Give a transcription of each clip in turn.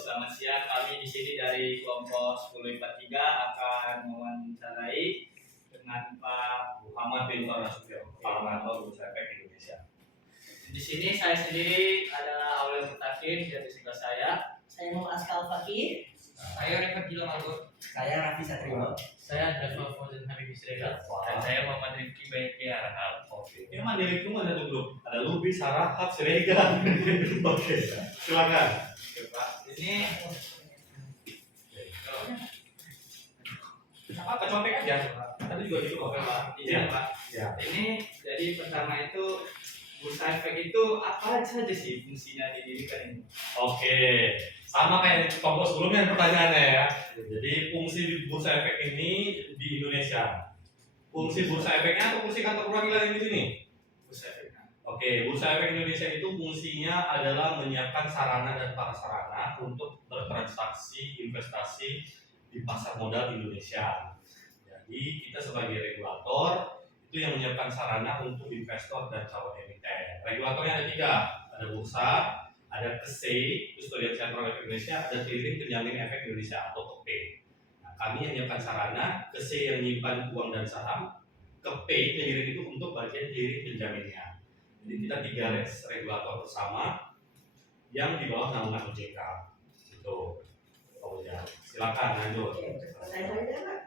selamat siang. Kami di sini dari kelompok 1043 akan mewawancarai dengan Pak Muhammad bin Nasution, Koordinator Bursa Efek Indonesia. Di sini saya sendiri adalah Aurel Mutakin dari sebelah saya. Saya mau Askal Fakir. Saya Rekat Gilang Algo. Saya Raffi Satrio. Saya Dava Fauzan Habibie Siregar. Dan saya Muhammad Rifki Bayaki Arahal. Oke. Ini mandiri itu ada tuh grup. Ada Lubi, Sarah, Hab, Siregar. Oke. Silakan. Oke, Pak. Ini Apa contek aja? Tadi juga gitu kok, Pak. iya, Pak. Ya. Ini jadi pertama itu Bursa Efek itu apa saja sih fungsinya didirikan ini? Oke. Sama kayak di kelompok sebelumnya pertanyaannya ya. Jadi fungsi Bursa Efek ini di Indonesia. Fungsi Bursa Efeknya atau fungsi kantor perwakilan di sini? Bursa Efek. Oke, Bursa Efek Indonesia itu fungsinya adalah menyiapkan sarana dan prasarana untuk bertransaksi investasi di pasar modal Indonesia. Jadi kita sebagai regulator itu yang menyiapkan sarana untuk investor dan calon emiten. Regulatornya ada 3, ada bursa, ada KSEI, Custodian Central Efek Indonesia, ada Clearing Penjamin Efek Indonesia atau KEP. Nah, kami yang menyiapkan sarana, KSEI yang menyimpan uang dan saham, KEP Clearing itu untuk bagian clearing penjaminnya. Jadi kita 3 regulator bersama yang di bawah naungan OJK. Gitu. Oh ya, silakan lanjut. Oke, saya Pak.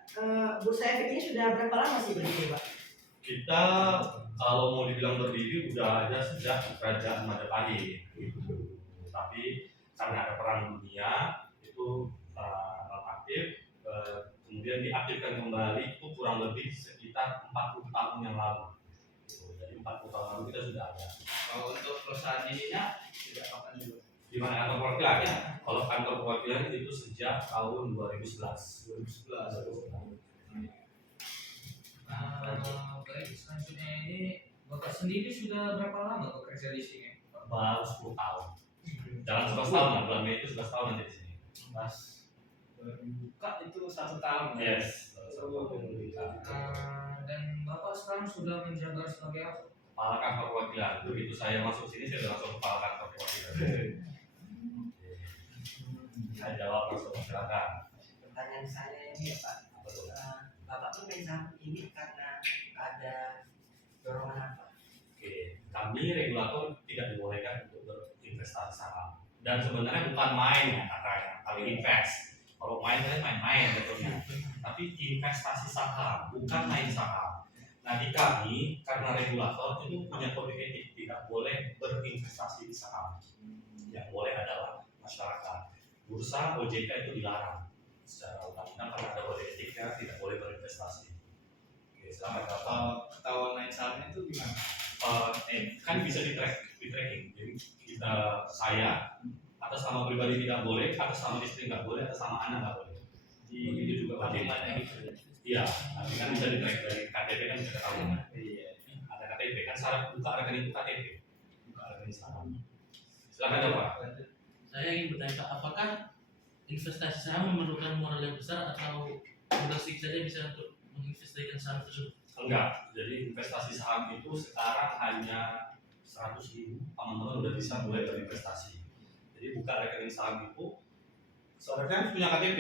Bursa Efek ini sudah berapa lama sih berdiri, Pak? Kita kalau mau dibilang berdiri udah ada sejak kerajaan Majapahit gitu. Tapi karena ada perang dunia itu aktif, kemudian diaktifkan kembali itu kurang lebih sekitar 40 tahun yang lalu gitu. Jadi 40 tahun lalu kita sudah ada. Kalau untuk perusahaan ininya tidak kapan dulu? Di mana kantor perwakilan? Ya. Kalau kantor perwakilan itu sejak tahun 2011. 2011. Baik, selanjutnya ini Bapak sendiri sudah berapa lama bekerja di sini? Baru 10 tahun. Jangan 11 tahun lah, bulan Mei itu 11 tahun nanti di sini. Mas buka itu 1 tahun. Yes. Dan Bapak sekarang sudah menjabat sebagai apa? Kepala kantor perwakilan. Begitu saya masuk sini saya sudah langsung kepala kantor perwakilan. Saya jawab langsung, silakan. Pertanyaan saya ini ya Pak, Bapak tuh menyambut ini karena ada dorongan apa? Oke, kami regulator tidak dibolehkan untuk berinvestasi saham. Dan sebenarnya bukan main ya katanya, kami invest. Kalau main kan main-main betulnya. Tapi investasi saham, bukan main saham. Nah di kami karena regulator itu punya kode etik tidak boleh berinvestasi di saham. Yang boleh adalah masyarakat. Bursa OJK itu dilarang secara undang-undang karena ada kode etiknya tidak boleh berinvestasi. Oke, silakan Bapak. Ketahuan main sahamnya itu gimana? Kan bisa di tracking. Jadi saya atas nama pribadi tidak boleh, atas nama istri nggak boleh, atas nama anak nggak boleh. Begitu juga tabungannya gitu. Iya, nanti kan bisa di track dari KTP kan bisa ketahuan. Iya. Ada KTP kan syarat buka rekening itu KTP, buka rekening saham. Silakan Pak. Saya ingin bertanya, apakah investasi saham memerlukan modal yang besar atau modal sedikit saja bisa untuk menginvestasikan saham tersebut? Enggak, jadi investasi saham itu sekarang hanya 100.000 teman-teman udah bisa mulai berinvestasi. Jadi buka rekening saham itu seharusnya punya KTP.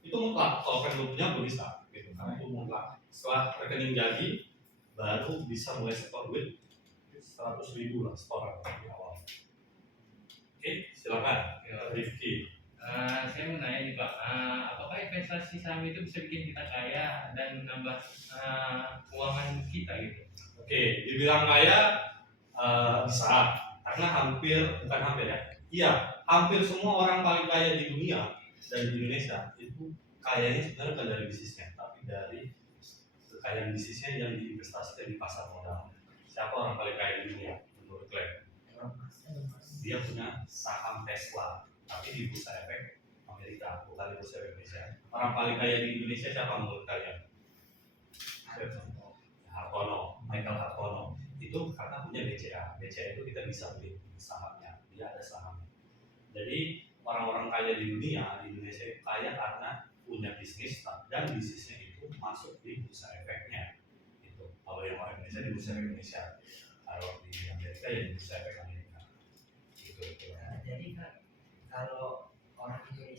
Itu mutlak, kalau rekeningnya belum bisa, gitu. Karena itu mutlak. Setelah rekening jadi, baru bisa mulai setor duit 100.000 lah setoran di awal. Oke, silakan, Rifki. Saya mau nanya nih Pak, apakah investasi saham itu bisa bikin kita kaya dan menambah keuangan kita gitu? Oke, dibilang kaya bisa, karena bukan hampir ya. Iya, hampir semua orang paling kaya di dunia dan di Indonesia itu kayanya sebenarnya bukan dari bisnisnya, tapi dari kekayaan bisnisnya yang diinvestasikan di pasar modal. Siapa orang paling kaya di dunia menurut Glenn? Dia punya saham Tesla, tapi di bursa efek Amerika, bukan di bursa efek Indonesia. Orang paling kaya di Indonesia siapa menurut kalian? Hartono, Michael Hartono. Itu karena punya BCA. BCA itu kita bisa beli sahamnya, dia ada sahamnya. Jadi orang-orang kaya di dunia, di Indonesia itu kaya karena punya bisnis dan bisnisnya itu masuk di bursa efeknya. Itu kalau yang orang Indonesia di bursa efek Indonesia, kalau di Amerika ya di bursa efek Amerika. Gitu. Jadi kan kalau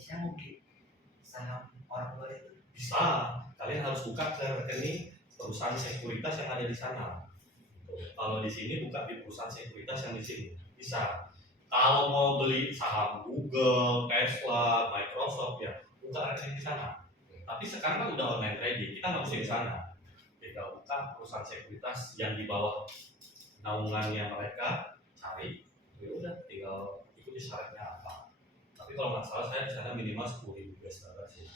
Indonesia mau beli saham orang luar itu? Bisa, kalian harus buka ke rekening perusahaan sekuritas yang ada di sana. Gitu. Kalau di sini buka di perusahaan sekuritas yang di sini bisa. Kalau mau beli saham Google, Tesla, Microsoft ya buka rekening di sana. Tapi sekarang kan udah online trading, kita nggak mesti di sana. Tinggal buka perusahaan sekuritas yang di bawah naungannya mereka, cari, ya udah tinggal ikuti syaratnya apa. Tapi kalau nggak salah saya di sana minimal 10.000 US dollar sih.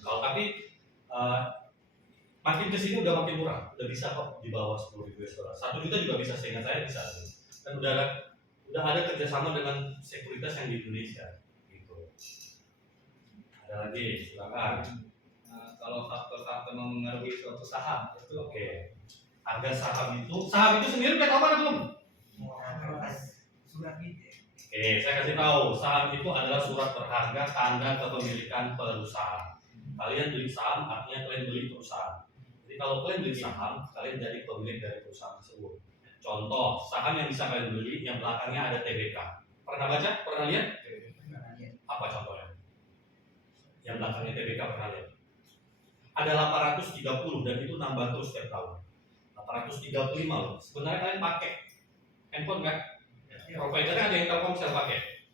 Kalau tapi makin kesini udah makin murah, udah bisa kok di bawah 10.000 US dollar. 1 juta juga bisa, seingat saya bisa. Dan udah ada kerjasama dengan sekuritas yang di Indonesia. Gitu. Ada lagi, silakan. Nah, kalau faktor-faktor mempengaruhi suatu saham itu Oke. Harga saham itu sendiri udah tahu mana belum? Surat itu. Oke, saya kasih tahu. Saham itu adalah surat berharga tanda kepemilikan perusahaan. Kalian beli saham artinya kalian beli perusahaan. Jadi kalau kalian beli saham, kalian jadi pemilik dari perusahaan tersebut. Contoh, saham yang bisa kalian beli yang belakangnya ada TBK. Pernah baca? Pernah lihat? Apa contohnya? Yang belakangnya TBK pernah lihat? Ada 830 dan itu nambah terus setiap tahun. 835 loh. Sebenarnya kalian pakai handphone nggak? Providernya ada yang Telkomsel pakai.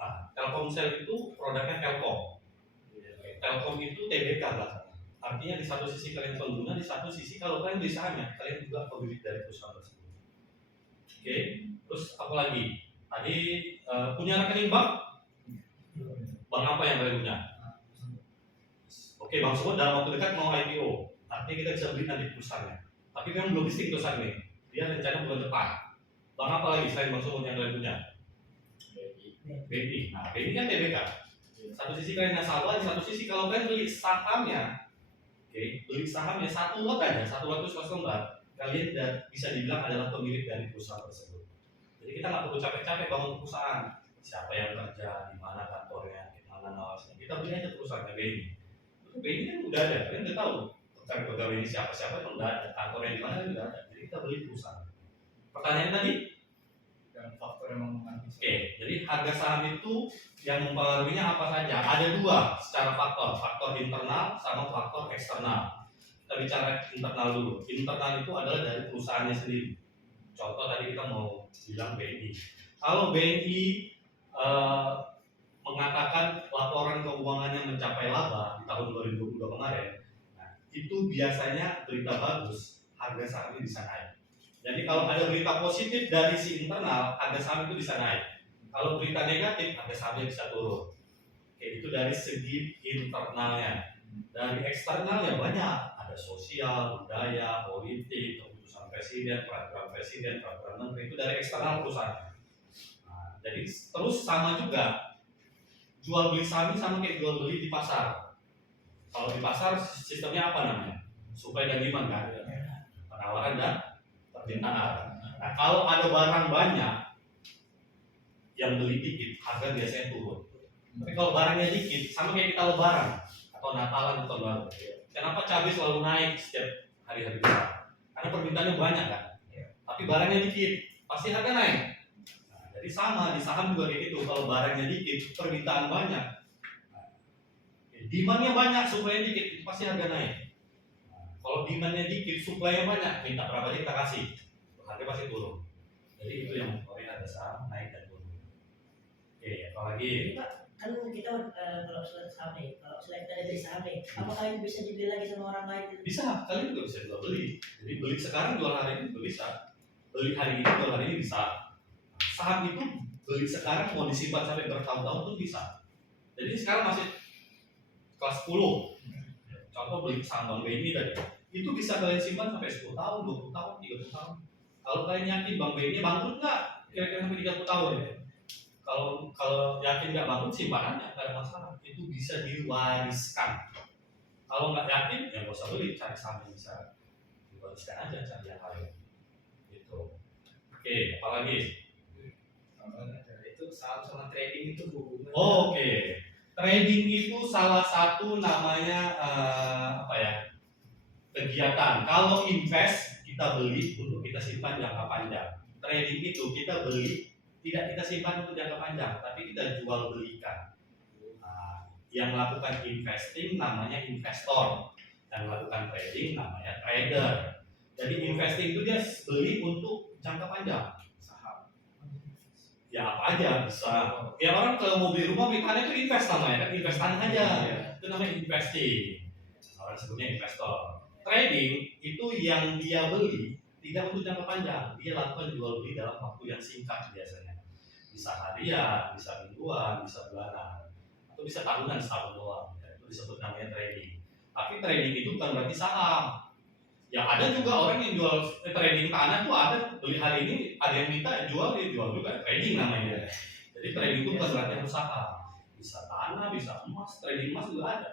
Nah, Telkomsel itu produknya Telkom. Telkom itu TBK belakang. Artinya di satu sisi kalian pengguna, di satu sisi kalau kalian beli sahamnya, kalian juga pemilik dari perusahaan tersebut. Oke, terus apa lagi? Tadi punya rekening bank? Bank apa yang kalian punya? Oke, Bang Sumut dalam waktu dekat mau IPO. Artinya kita bisa beli nanti perusahaannya. Tapi memang belum listing perusahaan ini. Dia rencana bulan depan. Bank apa lagi selain Bang Sumut yang kalian punya? BNI. Nah, BNI kan TBK. Satu sisi kalian nasabah, di satu sisi kalau kalian beli sahamnya, beli sahamnya satu lot aja, satu lot itu 100 lembar, kalian bisa dibilang adalah pemilik dari perusahaan tersebut. Jadi kita nggak perlu capek-capek bangun perusahaan. Siapa yang kerja, di mana kantornya, di mana nawasnya. Kita beli aja perusahaannya BNI. Itu BNI kan udah ada, kalian udah tahu. Pegawai ini siapa-siapa itu udah ada, kantornya di mana kan udah ada. Jadi kita beli perusahaan. Pertanyaan tadi? dan faktor yang mempengaruhi. Oke, jadi harga saham itu yang mempengaruhinya apa saja? Ada dua secara faktor internal sama faktor eksternal. Kita bicara internal dulu. Internal itu adalah dari perusahaannya sendiri. Contoh tadi kita mau bilang BNI. Kalau BNI mengatakan laporan keuangannya mencapai laba di tahun 2022 kemarin, nah, itu biasanya berita bagus, harga sahamnya bisa naik. Jadi kalau ada berita positif dari si internal, harga saham itu bisa naik. Kalau berita negatif, harga sahamnya bisa turun. Oke, itu dari segi internalnya. Dari eksternalnya banyak, ada sosial, budaya, politik, keputusan presiden, peraturan menteri, itu dari eksternal perusahaan. Nah, jadi terus sama juga, jual beli saham ini sama kayak jual beli di pasar. Kalau di pasar sistemnya apa namanya? Supply dan demand kan? Penawaran dan permintaan. Nah, kalau ada barang banyak yang beli dikit, harga biasanya turun. Tapi kalau barangnya dikit, sama kayak kita lebaran atau Natalan atau baru. Kenapa cabai selalu naik setiap hari-hari besar? Karena permintaannya banyak kan. Tapi barangnya dikit, pasti harga naik. Nah, jadi sama di saham juga kayak gitu. Kalau barangnya dikit, permintaan banyak, demandnya banyak, supply dikit, pasti harga naik. Kalau demandnya dikit, supply-nya banyak, minta berapa aja kita kasih, harga pasti turun. Jadi itu yang mempengaruhi harga saham naik dan turun. Oke, apalagi? Jadi Pak, kan kita kalau selek saham nih, kalau selek kita beli saham nih, apakah itu bisa dibeli lagi sama orang lain? Bisa, kalian juga bisa jual beli. Jadi beli sekarang, jual hari ini juga bisa. Beli hari ini, jual hari ini bisa. Saham itu beli sekarang mau disimpan sampai bertahun-tahun pun bisa. Jadi sekarang masih kelas 10. Contoh beli saham Bank BNI tadi. Itu bisa kalian simpan sampai 10 tahun, 20 tahun, 30 tahun. Kalau kalian yakin Bank BNI bangkrut nggak? Kira-kira sampai 30 tahun ya. Kalau yakin nggak bangkrut, simpanannya nggak ada masalah. Itu bisa diwariskan. Kalau nggak yakin, ya nggak usah beli, cari saham yang bisa diwariskan aja, cari yang lain. Gitu. Oke, apalagi? Itu saham sama trading itu hubungan. Oke. Trading itu salah satu namanya kegiatan. Kalau invest kita beli untuk kita simpan jangka panjang. Trading itu kita beli tidak kita simpan untuk jangka panjang, tapi kita jual belikan. Yang melakukan investing namanya investor, yang melakukan trading namanya trader. Jadi investing itu dia beli untuk jangka panjang. Ya apa aja bisa. Ya orang ke mau beli rumah beli tanah itu invest namanya kan, invest tanah aja. Itu namanya investing. Orang sebutnya investor. Trading itu yang dia beli tidak untuk jangka panjang, dia lakukan jual beli dalam waktu yang singkat biasanya. Bisa harian, bisa mingguan, bisa bulanan, atau bisa tahunan setahun doang. Ya, itu disebut namanya trading. Tapi trading itu bukan berarti saham. Ya ada juga orang yang jual trading tanah tuh ada, beli hari ini ada yang minta jual, dia jual juga, trading namanya. Jadi trading itu bukan berarti harus saham. Bisa tanah, bisa emas, trading emas juga ada.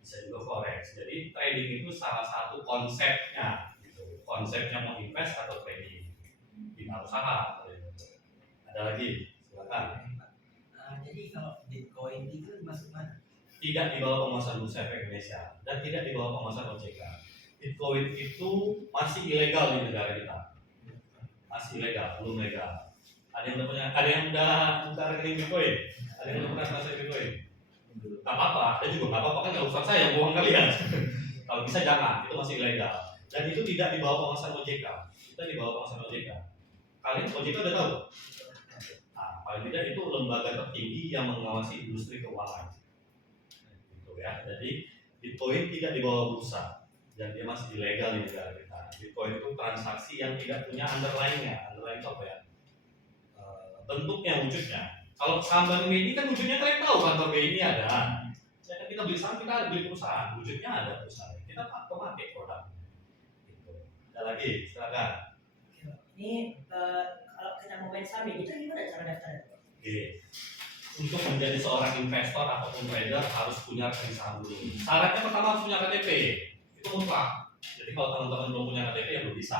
Bisa juga forex. Jadi trading itu salah satu konsepnya gitu. Konsepnya mau invest atau trading. Tidak harus saham. Ada lagi, silakan. Jadi kalau Bitcoin itu masuk mana? Tidak di bawah pengawasan Bursa Efek Indonesia dan tidak di bawah pengawasan OJK. Bitcoin itu masih ilegal di negara kita. Masih ilegal, belum legal. Ada yang udah buka rekening Bitcoin? Ada yang udah pernah transaksi Bitcoin? Gak apa-apa, ada juga gak apa-apa kan, gak usah saya yang bohong kalian. Kalau bisa jangan, itu masih ilegal. Dan itu tidak di bawah pengawasan OJK. Kita di bawah pengawasan OJK. Kalian OJK udah tahu? Nah, paling tidak itu lembaga tertinggi yang mengawasi industri keuangan. Gitu ya. Jadi Bitcoin tidak di bawah bursa dan dia masih ilegal di negara kita. Bitcoin itu transaksi yang tidak punya underlying-nya. Underlying itu apa ya? Bentuknya, wujudnya. Kalau saham Bank BNI kan wujudnya kalian tahu, kantor BNI ada. Ya kan kita beli saham, kita beli perusahaan, wujudnya ada perusahaan. Kita pakai produk. Gitu. Ada lagi, silakan. Ini kalau kita mau main saham itu gimana cara daftar? Oke. Untuk menjadi seorang investor ataupun trader harus punya rekening saham dulu. Syaratnya pertama harus punya KTP. Itu mutlak. Jadi kalau teman-teman belum punya KTP ya belum bisa.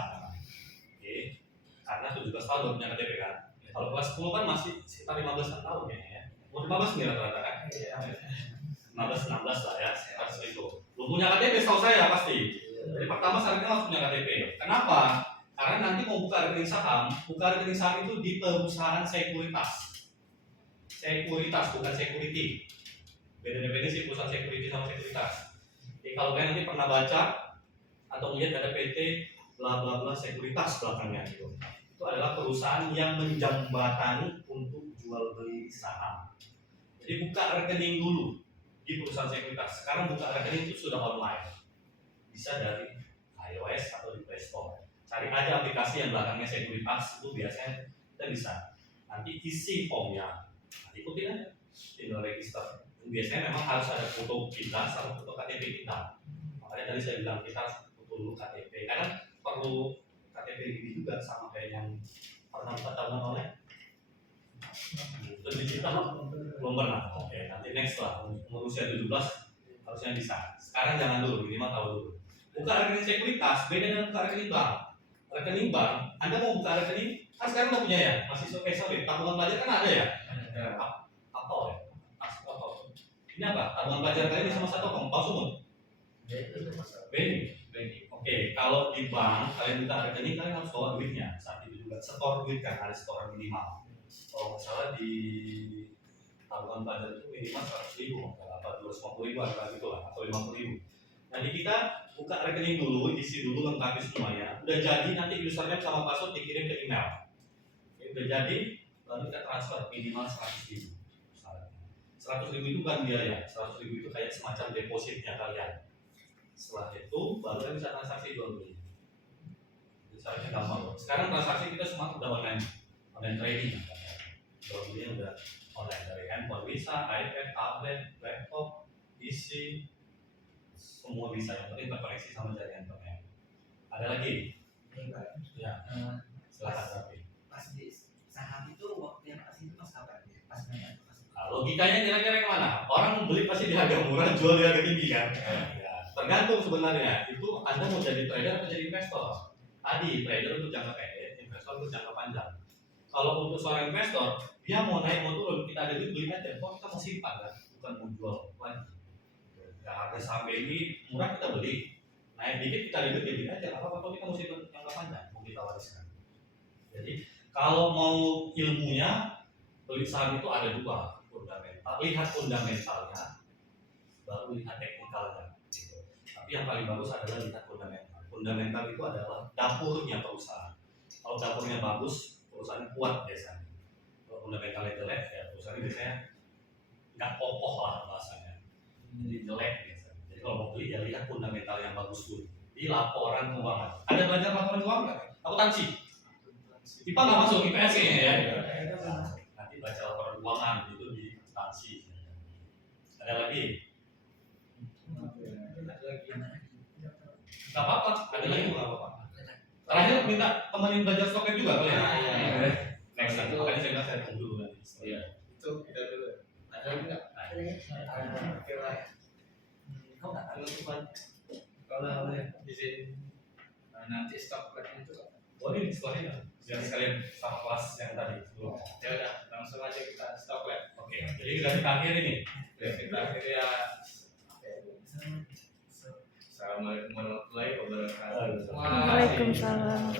Oke. Karena 17 tahun belum punya KTP kan. Kalau kelas 10 kan masih sekitar 15 tahun ya. Umur 15 nih rata-rata kan? 15-16 lah ya, sekitar itu. Belum punya KTP setahu saya pasti. Jadi pertama syaratnya harus punya KTP. Kenapa? Karena nanti mau buka rekening saham itu di perusahaan sekuritas. Sekuritas bukan security. Beda definisi perusahaan security sama sekuritas. Jadi kalau kalian nanti pernah baca atau melihat ada PT bla bla bla sekuritas belakangnya gitu. Itu adalah perusahaan yang menjembatani untuk jual beli saham. Jadi buka rekening dulu di perusahaan sekuritas. Sekarang buka rekening itu sudah online. Bisa dari iOS atau di Play Store. Cari aja aplikasi yang belakangnya sekuritas, itu biasanya kita bisa. Nanti isi formnya. Nanti ikutin aja. Tinggal register. Biasanya memang harus ada foto kita sama foto KTP kita. Makanya tadi saya bilang kita harus foto dulu KTP. Karena perlu KTP ini juga sama kayak yang pernah pertemuan oleh itu digital belum pernah. Oke, nanti next lah umur usia 17 harusnya bisa. Sekarang jangan dulu, minimal tahu dulu. Buka rekening sekuritas beda dengan buka rekening bank. Rekening bank, Anda mau buka rekening kan sekarang udah punya ya, masih sorry, tabungan pelajar kan ada ya. Apa ya? Ini apa? Tabungan pelajar kalian sama satu kompal sumut. BNI. Oke, kalau di bank kalian buka rekening kalian harus bawa duitnya saat itu juga. Setor duit kan ada setoran minimal. Kalau nggak salah di tabungan pelajar itu minimal 100.000, apa 250.000 atau gitu lah, atau 50.000. Nanti kita buka rekening dulu, isi dulu lengkapi semuanya. Udah jadi nanti username sama password dikirim ke email. Oke, udah jadi lalu kita transfer minimal 100.000. 100.000 itu bukan biaya, 100.000 itu kayak semacam depositnya kalian. Setelah itu baru kan bisa transaksi jual beli. Misalnya gampang. Sekarang transaksi kita semua udah online trading. Jual belinya udah online dari handphone bisa, iPad, tablet, laptop, PC, semua bisa. Yang penting terkoneksi sama jaringan internet. Ada lagi? Ya. Silakan tapi. Pas di saham itu waktu yang pas itu pas kapan? Pas naik. Logikanya kira-kira kemana? Orang beli pasti di harga murah, jual di harga tinggi kan? Ya, tergantung sebenarnya. Itu Anda mau jadi trader atau jadi investor? Tadi trader untuk jangka pendek, investor untuk jangka panjang. Kalau untuk seorang investor, dia mau naik mau turun, kita ada duit beli aja. Kok kita mau simpan kan? Bukan mau jual lagi. Ya, harga saham ini murah kita beli, naik dikit kita libet ya beli aja. Apa-apa kalau kita mau simpan jangka panjang, mau kita wariskan. Jadi kalau mau ilmunya, beli saham itu ada dua. Fundamental, lihat fundamentalnya, baru lihat teknikalnya. Gitu. Tapi yang paling bagus adalah lihat fundamental. Fundamental itu adalah dapurnya perusahaan. Kalau dapurnya bagus, perusahaan kuat biasanya. Kalau fundamentalnya jelek, ya perusahaan biasanya nggak kokoh lah bahasanya. Jadi jelek biasanya. Jadi kalau mau beli ya lihat fundamental yang bagus dulu. Di laporan keuangan. Ada belajar laporan keuangan nggak? Akuntansi. IPA nggak masuk, IPS kayaknya ya. Nanti baca laporan keuangan itu di akuntansi. Ada lagi? Gak apa-apa, ada lagi nggak apa-apa. Terakhir minta temenin belajar stoknya juga kali ya. Next time, makanya saya bilang saya tunggu dulu nanti. Iya. Itu kita dulu. Ada lagi nggak? Oke lah. Kau nggak tahu tuh Kalau izin nanti stok lagi itu. Oh ini stoknya jangan sekalian sama kelas yang tadi. Ya udah, langsung aja kita stok lab. Oke, jadi kita akhir ini. Kita akhirnya ya. Assalamualaikum warahmatullahi wabarakatuh. Waalaikumsalam.